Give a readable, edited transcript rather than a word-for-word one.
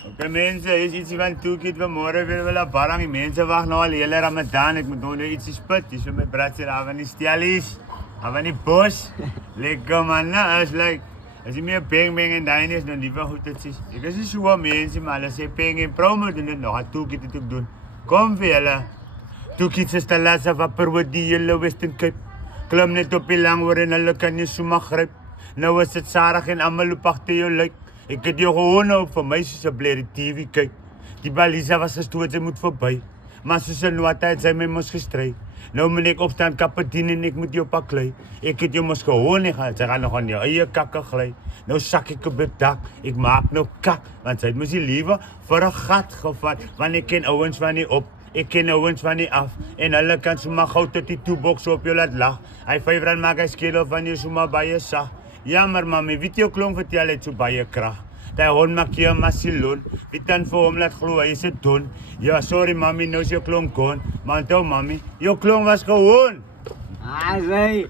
Oké mensen, is ietsie van toekiet vanmorgen weer wel een barang. Die mensen wachten al hele Ramadan. Ik moet nog ietsie spit. Dus met bratje daar van die stialies. Van die bos. Lekker man, nou, is like. Als je meer bang en daarin is, dan liever goed het is. Ik is niet zo mensen, maar als je bang en promo doen, dan nog een toekiet het ook doen. Kom vele. Toekiet is de laatste van per die jullie Western Cape. Klim net op je lang waarin hulle kan je zomaar grijp. Nou is het zalig en allemaal op achter je lijk. Ik het jou gewoon op voor mij soos 'n blare TV kyk. Die Balisa was gestoot, sy moet verby. Maar soos 'n wat het sy my mos gestry. Nou moet ek opstaan kapitein en ek moet jou paklei. Ek het jou mos gewoon nie gehad, sy gaan nog aan jou eie kakke gly. Nou sak ek op die dak, ek maak nou kak, want sy het mos die liewe vir 'n gat gevat, want ek ken ouens van die op. Ik ken ouens van die af en hulle kan sommer gou tot die toebox op jou laat lag. Hy R5 maak hy skedel van jou sommer baie sag. Jammer mami, weet jou klong vertel het so baie krag. Daai hond maak jou masilon. Wie dan vir hom laat glo hy is 'n ton. Ja, sorry mami, nou is jou klong kon. Maar onthou mami, jou klong was gewoon. Ah, sê.